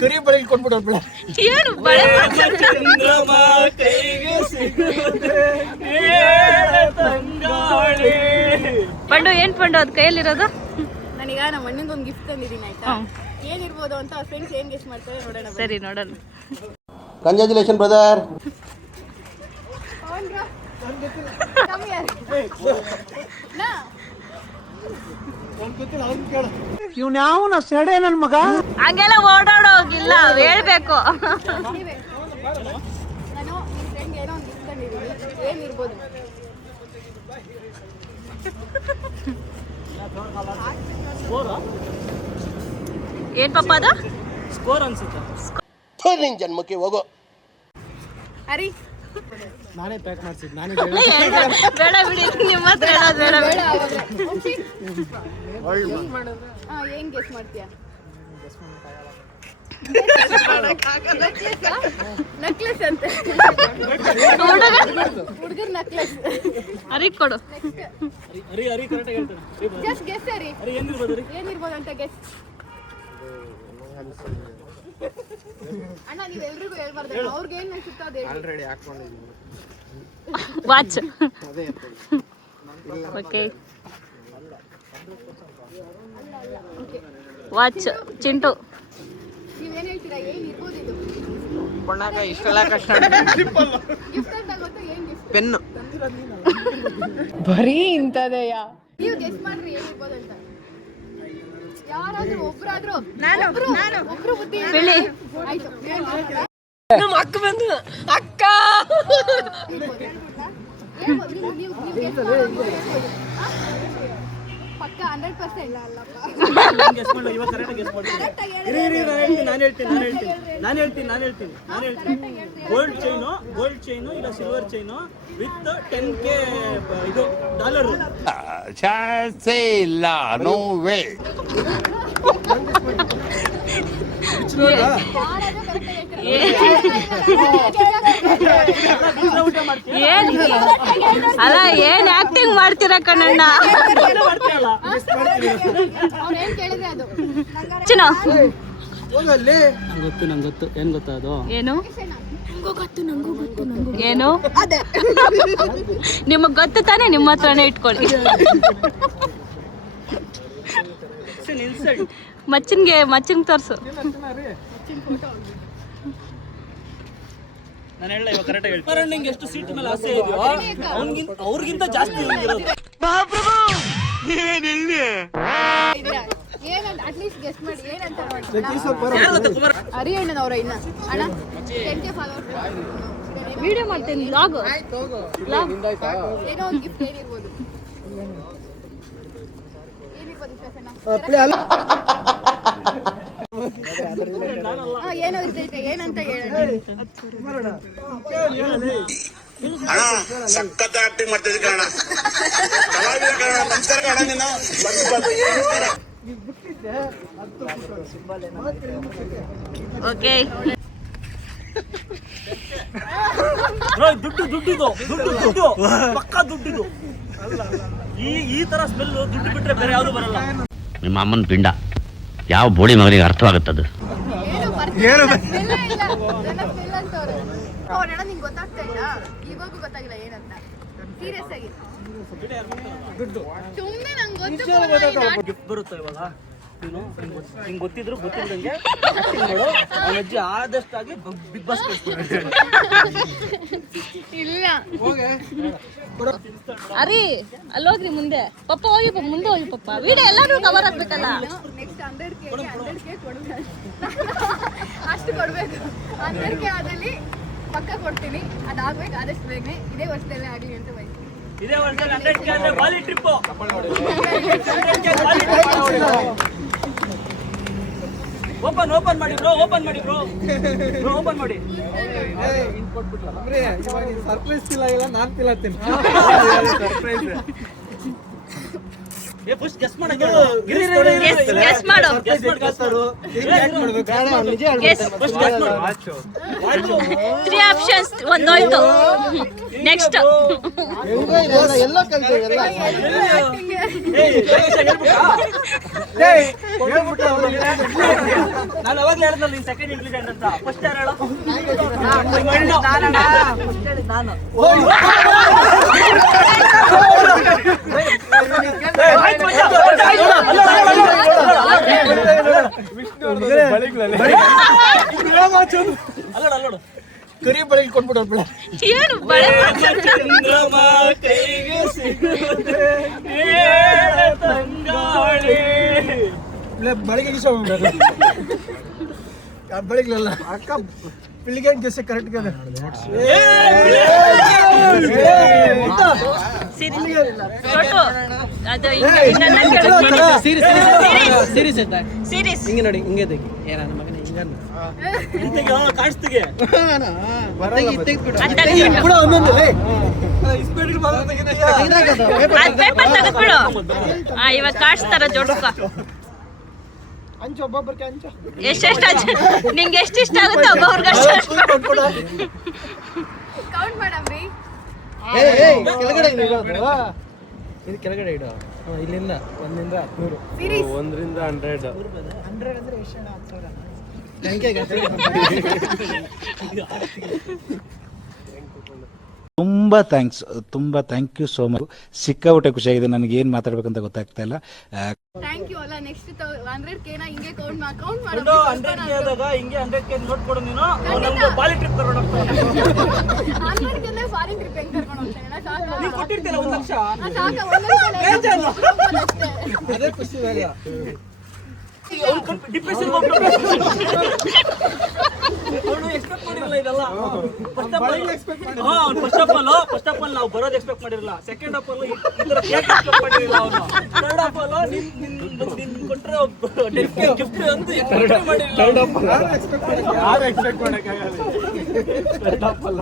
ಕರಿ ಬಳಿಗೆ ಕೊಟ್ಬಿಟ್ಟು ಏನು ಪಂಡು ಏನ್ ಪಂಡು ಅದ್ ಕೈಯಲ್ಲಿರೋದು? ನಾನೀಗ ನಮ್ಮ ಅಣ್ಣಂಗೊಂದು ಗಿಫ್ಟ್ ತಂದಿದ್ದೀನಿ ಆಯ್ತಾ, ಏನಿರ್ಬೋದು ಅಂತ ಅವ್ರ ಫ್ರೆಂಡ್ಸ್ ಏನ್ ಗೆಸ್ ಮಾಡ್ತಾರೆ ನೋಡೋಣ. ಸರಿ ನೋಡೋಣ. Congratulation brother. ಇವ್ನ್ಯಾವನ ಸೆಡೆ ನನ್ ಮಗ. ಹಂಗೆಲ್ಲ ಓಡಾಡೋಗಿಲ್ಲ, ಹೇಳ್ಬೇಕು. ನಾನು ನಿಮ್ ಫ್ರೆಂಡ್ ಏನೋ ಒಂದು ಗಿಫ್ಟ್ ತಂದಿದ್ದೀನಿ, ಏನಿರ್ಬೋದು? ಏನ್ ಪಾಪ ಅದು? ಸ್ಕೋರ್ ಅನ್ಸುತ್ತೆ. ನಿನ್ ಜನ್ಮಕ್ಕೆ ಹೋಗೋ. ಅರಿ ನಾನೇ ಪ್ಯಾಕ್ ಮಾಡ್ಸಿದ್, ನಾನೇ ಬೇಡ ಬಿಡಿ, ನಿಮ್ಮ ಹತ್ರ ಬೇಡ ಬೇಡ. ಏನ್ ಗೆಸ್ ಮಾಡ್ತೀಯಾ? ನಕ್ಲೆಸ್ ಅಂತ, ಹುಡುಗರ್ ನಕ್ಲೆಸ್. ಅರಿ ಕೊಡು. ಜಸ್ಟ್ ಗೆಸ್ ಅರಿ, ಏನಿರ್ಬೋದು ಅಂತ ಗೆಸ್. ಅಣ್ಣ ನೀವೆಲ್ರಿಗೂ ಹೇಳ್ಬಾರ್ದು, ಅವ್ರಿಗೆ ಏನ್ ಅನ್ಸುತ್ತೋ ಅದೇ. ಆಲ್ರೆಡಿ ಹಾಕೊಂಡಿದ್ದೀನಿ. ವಾಚ್. Okay, watch Chintu. ನೀವೇನ್ ಹೇಳ್ತೀರಾ, ಏನಿರ್ಬೋದು ಇದು? ಬಣ್ಣಾಗ ಇಷ್ಟೆಲ್ಲ ಕಷ್ಟ. ಗಿಫ್ಟ್ ಅಂತ ಗೊತ್ತಾ, ಏನ್ ಗಿಫ್ಟ್? ಪೆನ್ನು. ಬರೀ ಇಂತದೆಯಾ? ನೀವು ಗೆಸ್ ಮಾಡ್ರಿ ಏನಿರ್ಬೋದು ಅಂತ. ಯಾರಾದ್ರೂ ಒಬ್ರಾದ್ರೂ, ಒಬ್ರು ಬುದ್ಧಿ ಬಿಳಿ. ಆಯ್ತು. ನಮ್ಮ ಅಕ್ಕ ಬಂದು ಅಕ್ಕ ಪಕ್ಕ 100%. ಗೋಲ್ಡ್ ಚೈನು ಇಲ್ಲ ಸಿಲ್ವರ್ ಚೈನು ವಿತ್ 10K ಇದು ಡಾಲರ್. ಚಾನ್ಸೇ ಇಲ್ಲ, ನೋ ವೇ. ಏನ್ ಅಲ್ಲ, ಏನ್ ಆಕ್ಟಿಂಗ್ ಮಾಡ್ತೀರಾ ಕಣಣ್ಣ? ಚಿನ್ನ ನಂಗೊತ್ತು ಏನ್ ಗೊತ್ತಾ ಅದು? ಏನು ಏನು ನಿಮಗ್ ಗೊತ್ತು ತಾನೇ, ನಿಮ್ಮ ಹತ್ರನೇ ಇಟ್ಕೊಳ್ಳಿ. ಮಚ್ಚನ್ಗೆ ತೋರ್ಸು. ನಾನು ಹೇಳ ಇವಾಗ ಕರೆಕ್ಟ್ ಹೇಳ್ತೀನಿ. ನಿಂಗೆ ಎಷ್ಟು ಸೀಟ್ ಮೇಲೆ ಆಸೆ ಇದೆಯೋ ಅವ್ರಿಗಿಂತ ಜಾಸ್ತಿ ಇರೋದು. ಏನಂತ ಅಟ್ಲೀಸ್ಟ್ ಗೆಸ್ ಮಾಡಿ, ಏನಂತ ಹರಿಯಣ್ಣನವ್ರ ಇನ್ನ ಅಣ್ಣ 10K ಫಾಲೋವರ್ಸ್. ವಿಡಿಯೋ ಮಾಡ್ತೇನೆ, ಲಾಗ್. ಏನೋ ಒಂದು ಗಿಫ್ಟ್ ಏನಿರ್ಬೋದು? ಏನೋ ಇರ್ತೈತೆ, ಏನಂತ ಹೇಳೋಣ. ಸಖತ್ ಆಕ್ಟಿಂಗ್ ಮಾಡ್ತಿದ್ದೆ ಕಣ. ಓಕೆ, ದುಡ್ಡು ಪಕ್ಕ ದುಡ್ಡಿದು. ಈ ತರ ಸ್ಮೆಲ್ ದುಡ್ಡು ಬಿಟ್ರೆ ಬೇರೆ ಯಾವ್ದು ಬರಲ್ಲ. ನಿಮ್ಮ ಅಮ್ಮನ ಪಿಂಡ ಯಾವ ಬೋಳಿ ಮಗನಿಗೆ ಅರ್ಥವಾಗುತ್ತದೆ? ನಿಂಗೆ ಗೊತ್ತಾಗ್ತಾ ಇಲ್ಲ, ಇವಾಗೂ ಗೊತ್ತಾಗಿಲ್ಲ ಏನಂತ. ಸೀರಿಯಸ್ ಆಗಿ ಸುಮ್ಮನೆ ನಂಗೆ ಗೊತ್ತು. ಗಿಫ್ಟ್ ಬರುತ್ತೆ ಇವಾಗ, ನೀನು ಹಿಂಗೆ ಗೊತ್ತಿದ್ರು ಗೊತ್ತಿದ್ದಂಗೆ ಮಾಡು. ಅವನ ಅಜ್ಜಿ ಆದಷ್ಟಾಗಿ ಬಿಗ್ ಬಾಸ್ ಇಲ್ಲ. ಅರಿ ಅಲ್ಲೋಗ್ರಿ ಮುಂದೆ. ಪಪ್ಪ ಹೋಗಿ, ಮುಂದೆ ಹೋಗಿ ಪಪ್ಪ. ವಿಡಿಯೋ ಎಲ್ಲರೂ ಕವರ್ ಆಗ್ಬೇಕಲ್ಲ. ನೆಕ್ಸ್ಟ್ 100K ಕೊಡ್ಬೇಕು, ಅಷ್ಟು ಕೊಡ್ಬೇಕು. 100K ಆದಲ್ಲಿ ಪಕ್ಕ ಕೊಡ್ತೀನಿ, ಅದಾಗ್ಬೇಕು ಆದಷ್ಟು ಬೇಗನೆ. ಇದೇ ವರ್ಷದಲ್ಲೇ ಆಗ್ಲಿ ಅಂತ ಬಯಸ್ತೀನಿ. ಇದೇ ವರ್ಷದಲ್ಲಿ 100K ಅಂದ್ರೆ ಬಾಲಿ ಟ್ರಿಪ್. ಓಪನ್ ಮಾಡಿ ಬ್ರೋ, ಓಪನ್ ಮಾಡಿ. ಸರ್ಪ್ರೈಸ್ ಫೀಲ್ ಆಗಿಲ್ಲ, ನಾನ್ ಫೀಲ್ ಆಗ್ತೀನಿ. ಫಸ್ಟ್ ಗೆಸ್ ಮಾಡಕ್ಕೆ ಗೆಸ್ ಮಾಡು ತ್ರೀ ಆಪ್ಷನ್ಸ್ ಒಂದೋಯ್ತು ನೆಕ್ಸ್ಟ್ ಎಲ್ಲ ಕಲ್ತೇವೆ ಎಲ್ಲ ನಾನು ಅವಾಗಲೇ ಹೇಳಿದ್ನಲ್ಲ ನೀನ್ ಸೆಕೆಂಡ್ ಇಂಟೆಲಿಜೆಂಟ್ ಅಂತ ಫಸ್ಟ್ ಯಾರು ಹೇಳೋ ಅಲ್ಲೋಡು ಕರಿ ಬಳಿಗೆ ಕೊಟ್ಬಿಟ್ಟು ಏನು ಬಳೆ ಚಂದ್ರಮ ಕೈಗೆ ಸಿಗುವುದೇ ಏಳ ತಂಗಾಳಿ ಬಳಿಗೆ ಬಳಿಗ್ಲಲ್ಲ ಅಕ್ಕ ಪಿಳ್ಳಿಗೆ ಗೆಸ್ ಕರೆಕ್ಟ್ ಸೀರೀಸ್ ಹಿಂಗೆ ನೋಡಿ ಹಿಂಗೆ ತೆಗಿ ನನ್ನ ಮಗನ ಹಿಂಗೆ ಕಾಣಿಸ್ತಿಗೆ ಪೇಪರ್ ತೆಗೆದ್ಬಿಡು ಇವಾಗ ಕಾಡ್ಸ್ತಾರ ಜೋಡ್ಸ್ಕೊ ಹಂಚು ಒಬ್ಬೊಬ್ಬರಿಗೆ ಹಂಚು ಎಷ್ಟೆಷ್ಟು ನಿಂಗೆ ಎಷ್ಟು ಇಷ್ಟ ಆಗುತ್ತೆ ಒಬ್ಬೊಬ್ರಿಗೆ ಅಷ್ಟು ಕೌಂಟ್ ಮಾಡಮ್ರಿ ಕೆಳಗಡೆ ಇಡು. ಇದು ಕೆಳಗಡೆ ಇಡು ಇಲ್ಲಿಂದ 1 ಇಂದ 100 ಸೀರೀಸ್ 1 ರಿಂದ 100 100 ಅಂದ್ರೆ ಎಷ್ಟು ಜನ 10,000 ತುಂಬ ಥ್ಯಾಂಕ್ ಯು ಸೋ ಮಚ್. ಸಿಕ್ಕಾಬಿಟ್ಟೆ ಖುಷಿಯಾಗಿದೆ. ನನಗೆ ಏನು ಮಾತಾಡ್ಬೇಕಂತ ಗೊತ್ತಾಗ್ತಾ ಇಲ್ಲ. ಥ್ಯಾಂಕ್ ಯು ಅಲ್ಲ ನೆಕ್ಸ್ಟ್ 100K ನ ಹಿಂಗೆ ಕೌಂಟ್ ಒಂದು ಮಾಡಿ 100K ಆದಾಗ ಹಿಂಗೆ 100K ನೋಟ್ ಕೊಡು ನೀನು ನಮ್ಗೆ ಬಾಲಿ ಟ್ರಿಪ್ ಕರ್ಕೊಂಡು ಹೋಗ್ತಾನೆ 100K ಫಾರಿನ್ ಟ್ರಿಪ್ ಹೆಂಗ್ ಕರ್ಕೊಂಡು ಹೋಗ್ತಾನೆ ಸಾಕು ನೀನು ಕೊಟ್ಟಿರ್ತೀರ 1 ಲಕ್ಷ ಸಾಕು ಅದೇ ಖುಷಿ ಇವಾಗ ಡಿಪ್ರೆಷನ್ ಅವನು ಎಕ್ಸ್ಪೆಕ್ಟ್ ಮಾಡಿರಲ್ಲ ಇದೆಲ್ಲ ಫಸ್ಟ್ ಆಫ್ ಆಲ್ ನಾವು ಬರೋದು ಎಕ್ಸ್ಪೆಕ್ಟ್ ಮಾಡಿರಲ್ಲ. ಸೆಕೆಂಡ್ ಆಫ್ ಆಲ್ ಈ ತರ ಕೇಕ್ ಎಕ್ಸ್ಪೆಕ್ಟ್ ಮಾಡಿರಲ್ಲ ಅವನು. ಥರ್ಡ್ ಆಫ್ ಆಲ್ ನಿನ್ ಕೊಟ್ಟರೆ ಗಿಫ್ಟ್ ಅಂತ ಎಕ್ಸ್ಪೆಕ್ಟ್ ಮಾಡಿರಲ್ಲ. ಯಾರು ಎಕ್ಸ್ಪೆಕ್ಟ್ ಮಾಡಕ್ಕಾಗಲ್ಲ. ಥರ್ಡ್ ಆಫ್ ಅಲ್ಲ